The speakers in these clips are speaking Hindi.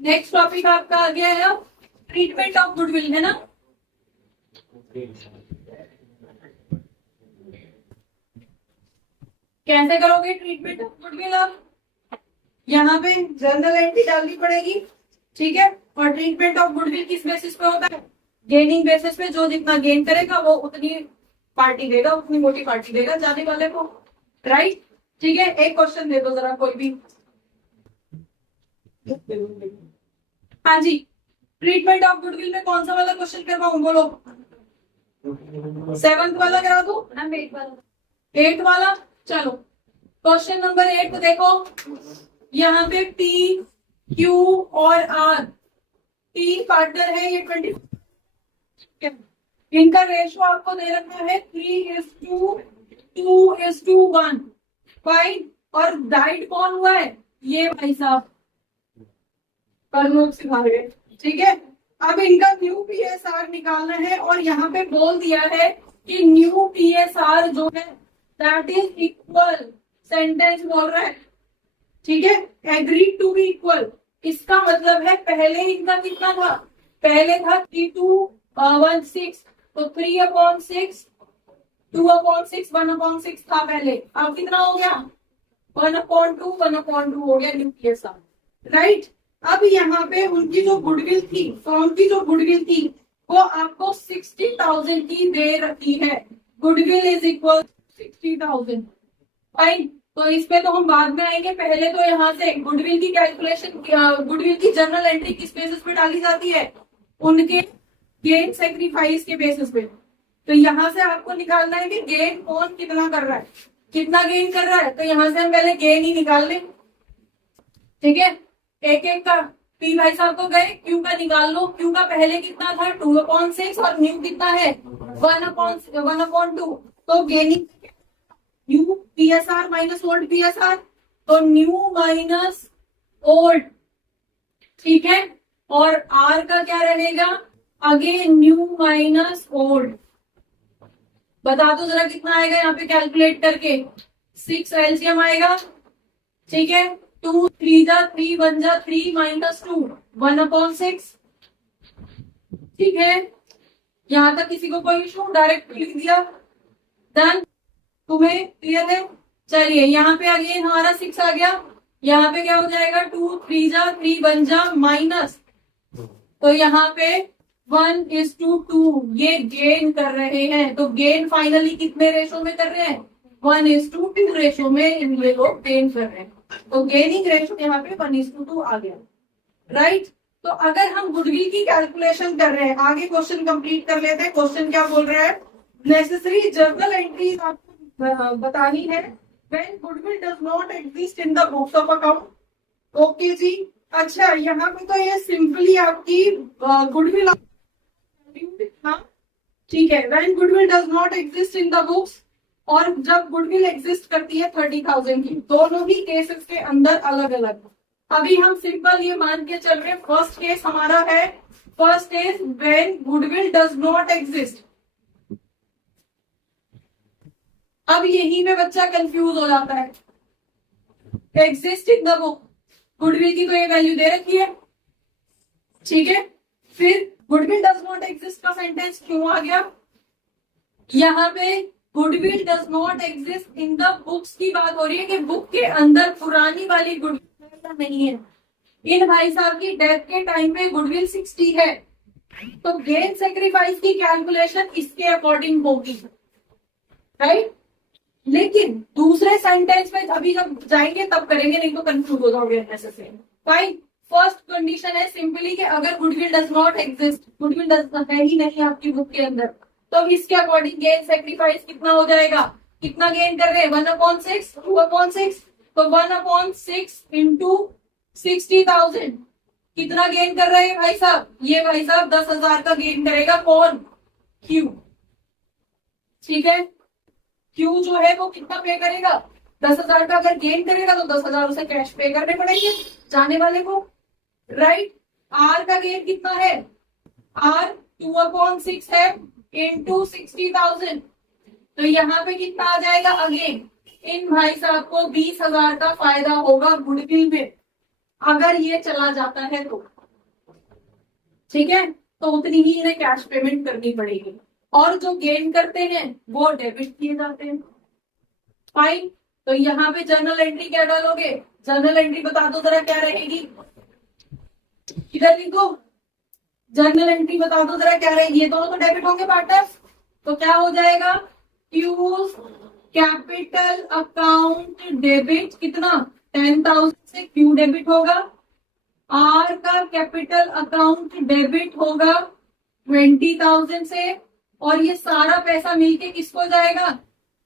नेक्स्ट टॉपिक आपका आ गया है ट्रीटमेंट ऑफ गुडविल, है ना। कैसे करोगे ट्रीटमेंट ऑफ गुडविल आप? यहाँ पे जर्नल एंट्री डालनी पड़ेगी, ठीक है। और ट्रीटमेंट ऑफ गुडविल किस बेसिस पे होता है? गेनिंग बेसिस पे। जो जितना गेन करेगा वो उतनी पार्टी देगा, उतनी मोटी पार्टी देगा जाने वाले को, राइट। ठीक है, एक क्वेश्चन दे दो जरा कोई भी। हाँ जी, ट्रीटमेंट ऑफ गुडविल में कौन सा वाला क्वेश्चन करवाऊं, बोलो। 7th वाला करा दो, 8th वाला। चलो क्वेश्चन नंबर 8 देखो। यहाँ पे P, Q और R 3 पार्टनर है, ये 20। इनका रेशो आपको दे रखा है 3:2:1। फाइन। और डाइट कौन हुआ है? ये भाई साहब परनोट सिखा रहे, ठीक है। अब इनका न्यू PSR निकालना है और यहाँ पे बोल दिया है कि न्यू PSR जो है दैट इज इक्वल, सेंटेंस बोल रहा है, ठीक है, एग्री टू बी इक्वल। इसका मतलब है पहले इनका कितना था? पहले था 3:2:16, तो 3/6, 2/6, 1/6 था पहले। अब कितना हो गया? 1/2, 1/2 हो गया न्यू PSR, राइट। अब यहाँ पे उनकी जो गुडविल थी, फर्म की जो गुडविल थी, वो आपको 60,000 की दे रखी है। Goodwill is equal 60,000। फाइन। तो इस पे तो हम बाद में आएंगे, पहले तो यहाँ से गुडविल की कैलकुलेशन, गुडविल की जर्नल एंट्री किस बेसिस पे डाली जाती है? उनके गेन सेक्रीफाइस के बेसिस पे। तो यहाँ से आपको निकालना है कि गेन कौन कितना कर रहा है, कितना गेन कर रहा है। तो यहाँ से हम पहले गेन ही निकाल लें, ठीक है। एक एक का P भाई साहब को गए, Q का निकाल लो। Q का पहले कितना था? 2/6 और न्यू कितना है? 1/2। तो gaining new PSR minus old PSR, तो न्यू माइनस ओल्ड, ठीक है। और R का क्या रहेगा? Again new minus old. बता दो जरा कितना आएगा यहाँ पे कैलकुलेट करके। 6 एलसीएम आएगा, ठीक है। 2 3 जा 3 1 जा 3 माइनस 2 1/6, ठीक है। यहां तक किसी को कोई इशू? डायरेक्ट लिख दिया, डन। तुम्हें क्लियर है? चलिए यहाँ पे अगेन हमारा 6 आ गया। यहाँ पे क्या हो जाएगा? 2 3 जा 3 1 जा माइनस, तो यहाँ पे 1:2 ये गेन कर रहे हैं। तो गेन फाइनली कितने रेशो में कर रहे हैं? 1:2 रेशो में इन लोग गेन कर रहे हैं। तो गेनिंग रेशो यहाँ पे 1:2 आ गया, राइट। तो अगर हम गुडविल की कैलकुलेशन कर रहे हैं, आगे क्वेश्चन कंप्लीट कर लेते हैं। क्वेश्चन क्या बोल रहा है? नेसेसरी जर्नल एंट्रीज आपको बतानी है when goodwill does not exist in the books of account. Okay जी। अच्छा, यहाँ पे तो ये सिंपली आपकी गुडविल, ठीक है। When goodwill does not exist in the books, और जब गुडविल एग्जिस्ट करती है 30,000 की। दोनों ही केसेस के अंदर अलग अलग। अभी हम सिंपल ये मान के चल रहे हैं, फर्स्ट केस हमारा है, first is when goodwill does not exist. अब यही में बच्चा कंफ्यूज हो जाता है। Exist in the book, goodwill की तो ये वैल्यू दे रखी है, ठीक है। फिर गुडविल डज नॉट एग्जिस्ट का सेंटेंस क्यों आ गया? यहाँ पे goodwill does not exist in the books की बात हो रही है कि बुक के अंदर पुरानी वाली गुडविल नहीं है। इन भाई साहब की डेथ के टाइम पे गुडविल 60 है, तो गेन सेक्रीफाइस की कैलकुलेशन इसके अकॉर्डिंग होगी, राइट। लेकिन दूसरे सेंटेंस में अभी जब जाएंगे तब करेंगे, नहीं तो कंफ्यूज हो जाओगे ऐसे से। फाइन। फर्स्ट कंडीशन है सिंपली कि अगर goodwill does not exist, goodwill does है ही नहीं आपकी बुक के अंदर, तो इसके अकॉर्डिंग गेन सेक्रीफाइस कितना हो जाएगा? कितना गेन कर रहे हैं? 1/6, 2/6, तो 1/6 इंटू 60,000 कितना गेन कर रहे हैं भाई साहब? ये भाई साहब 10,000 का गेन करेगा। कौन? Q, ठीक है। Q जो है वो कितना पे करेगा? 10,000 का अगर गेन करेगा तो 10,000 उसे कैश पे करने पड़ेंगे जाने वाले को, राइट। R का गेन कितना है? R 2/6 है इंटू 60,000, तो यहाँ पे कितना आ जाएगा? अगेन इन भाई साहब को 20,000 का फायदा होगा गुडविल में, अगर ये चला जाता है तो। ठीक है, तो उतनी ही इन्हें कैश पेमेंट करनी पड़ेगी, और जो गेन करते हैं वो डेबिट किए जाते हैं। फाइन। तो यहाँ पे जर्नल एंट्री क्या डालोगे? जर्नल एंट्री बता दो जरा क्या रहेगी, इधर लिखो। जर्नल एंट्री बता दो जरा क्या रहेगी। ये दोनों तो डेबिट होंगे पार्टनर्स, तो क्या हो जाएगा? क्यूज कैपिटल अकाउंट डेबिट कितना? 10,000 से क्यू डेबिट होगा। आर का कैपिटल अकाउंट डेबिट होगा 20,000 से, और ये सारा पैसा मिलके किसको जाएगा?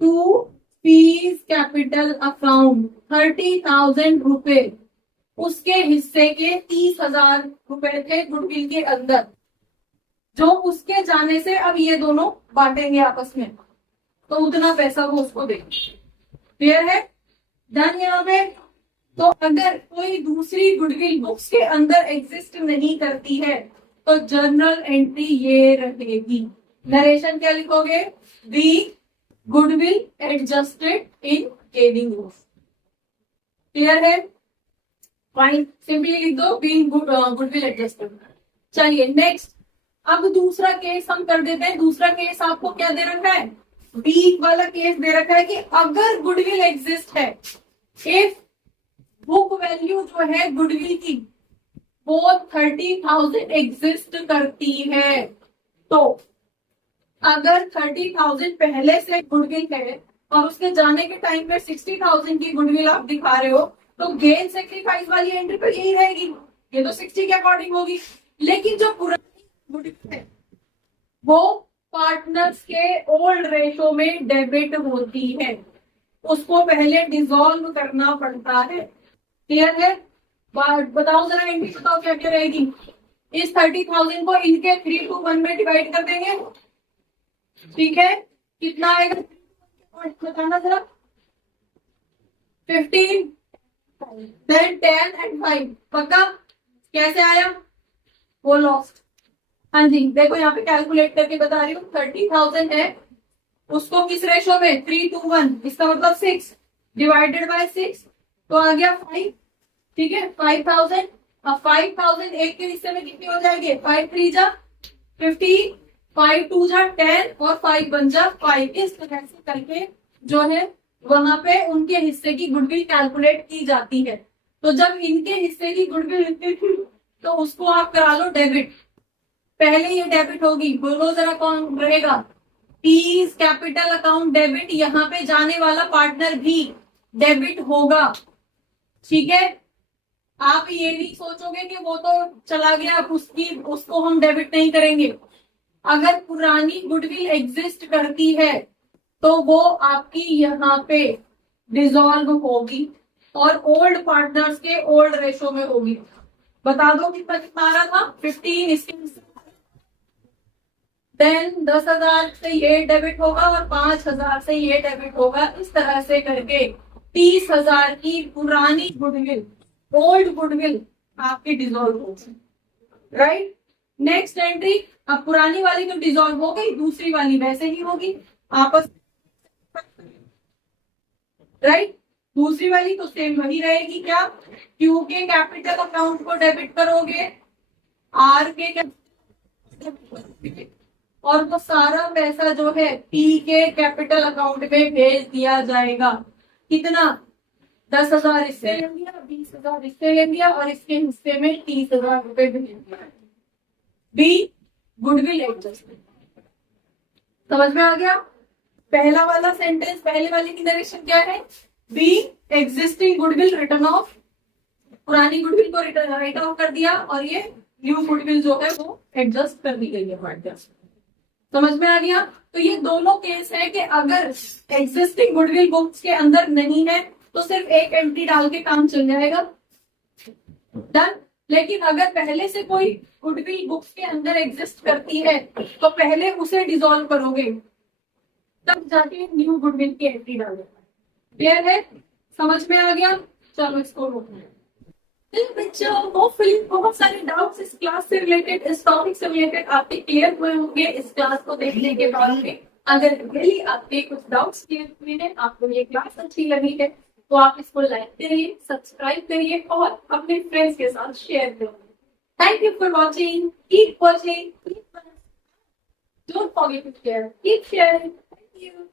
टू पीज कैपिटल अकाउंट 30,000 रुपए, उसके हिस्से के 30,000 रुपए थे गुडविल के अंदर, जो उसके जाने से अब ये दोनों बांटेंगे आपस में, तो उतना पैसा वो उसको देंगे। क्लियर है? डन यहाँ पे। तो अगर कोई दूसरी गुडविल बुक्स के अंदर एग्जिस्ट नहीं करती है तो जर्नल एंट्री ये रहेगी। नरेशन क्या लिखोगे? Be goodwill adjusted in gaining books. Clear है? फाइन, सिंपली लिख दो बीइंग गुडविल एडजस्टेड। चलिए नेक्स्ट, अब दूसरा केस हम कर देते हैं। दूसरा केस आपको क्या दे रखा है? बी वाला केस दे रखा है कि अगर गुडविल एग्जिस्ट है, इफ बुक वैल्यू जो है गुडविल की वो 30,000 एग्जिस्ट करती है, तो अगर 30,000 पहले से गुडविल है और उसके जाने के टाइम पे 60,000 की गुडविल आप दिखा रहे हो, तो गेन सेक्रीफाइस वाली एंट्री तो यही रहेगी, ये तो 60 के अकॉर्डिंग होगी। लेकिन जो पुरानी गुडविल है वो पार्टनर्स के ओल्ड रेशो में डेबिट होती है, उसको पहले डिसॉल्व करना पड़ता है। क्लियर है? बताओ जरा एंट्री बताओ क्या क्या रहेगी। इस 30,000 को इनके 3 to 1 में डिवाइड कर देंगे, ठीक है? कितना आएगा बताना जरा। 15, then 10 and 5। पक्का? कैसे आया? वो लॉस्ट। हाँ जी, देखो यहाँ पे कैलकुलेट करके बता रही हूँ। 30,000 है, उसको किस रेशो में? 3 to 1, इसका मतलब 6 डिवाइडेड बाय 6, तो आ गया 5। ठीक है, 5,000। अब 5,000 एक के हिस्से में कितनी हो जाएगी? 5 3 जा 50, 5 2 जा 10 और 5 1 जा 5। इस तरह से करके जो है वहां पे उनके हिस्से की गुडविल कैलकुलेट की जाती है। तो जब इनके हिस्से की गुडविल इतनी थी तो उसको आप करा लो डेबिट। पहले ये डेबिट होगी, बोलो जरा कौन रहेगा? पीज कैपिटल अकाउंट डेबिट, यहाँ पे जाने वाला पार्टनर भी डेबिट होगा। ठीक है, आप ये नहीं सोचोगे कि वो तो चला गया उसको हम डेबिट नहीं करेंगे। अगर पुरानी गुडविल एग्जिस्ट करती है तो वो आपकी यहाँ पे डिसॉल्व होगी और ओल्ड पार्टनर्स के ओल्ड रेशो में होगी। बता दो कितना कितना आ रहा था? 15, इसके देन 10,000 से ये डेबिट होगा और 5,000 से ये डेबिट होगा। इस तरह से करके 30,000 की पुरानी गुडविल, ओल्ड गुडविल आपकी डिसॉल्व होगी। Right, next entry. अब पुरानी वाली तो डिसॉल्व हो गई, दूसरी वाली वैसे ही होगी आपस। राइट, दूसरी वाली तो सेम वही रहेगी। क्या? क्यू के कैपिटल अकाउंट को डेबिट करोगे, आर के और वो सारा पैसा जो है पी के कैपिटल अकाउंट में भेज दिया जाएगा। कितना? 10,000 इससे ले लिया, 20,000 इससे ले लिया और इसके हिस्से में 30,000 रुपए भेज दिया। Be goodwill adjustment. समझ में आ गया? पहला वाला सेंटेंस, पहले वाले की नरेशन क्या है? B existing goodwill return of, पुरानी गुडविल को रिटर्न राइट ऑफ कर दिया और ये न्यू गुडविल जो है वो एडजस्ट कर दी गई है। समझ में आ गया? तो ये दोनों केस है कि अगर एग्जिस्टिंग गुडविल बुक्स के अंदर नहीं है तो सिर्फ एक एंट्री डाल के काम चल जाएगा। डन। लेकिन अगर पहले से कोई गुडविल बुक्स के अंदर एग्जिस्ट करती है तो पहले उसे डिसॉल्व करोगे, तब जाके न्यू गुडविल की एंट्री डालोगे। क्लियर है? समझ में आ गया? चलो इसको रोकना। बच्चों, होपफुली बहुत सारे डाउट्स इस क्लास से रिलेटेड, इस टॉपिक से रिलेटेड आपके क्लियर हुए होंगे इस क्लास को देखने के बाद में। अगर रियली आपके कुछ डाउट्स क्लियर हुए हैं, आपको ये क्लास अच्छी लगी है, तो आप इसको लाइक करिए, सब्सक्राइब करिए और अपने फ्रेंड्स के साथ शेयर करिए। Thank you for watching. Keep watching. Don't forget to share. Keep sharing. Thank you.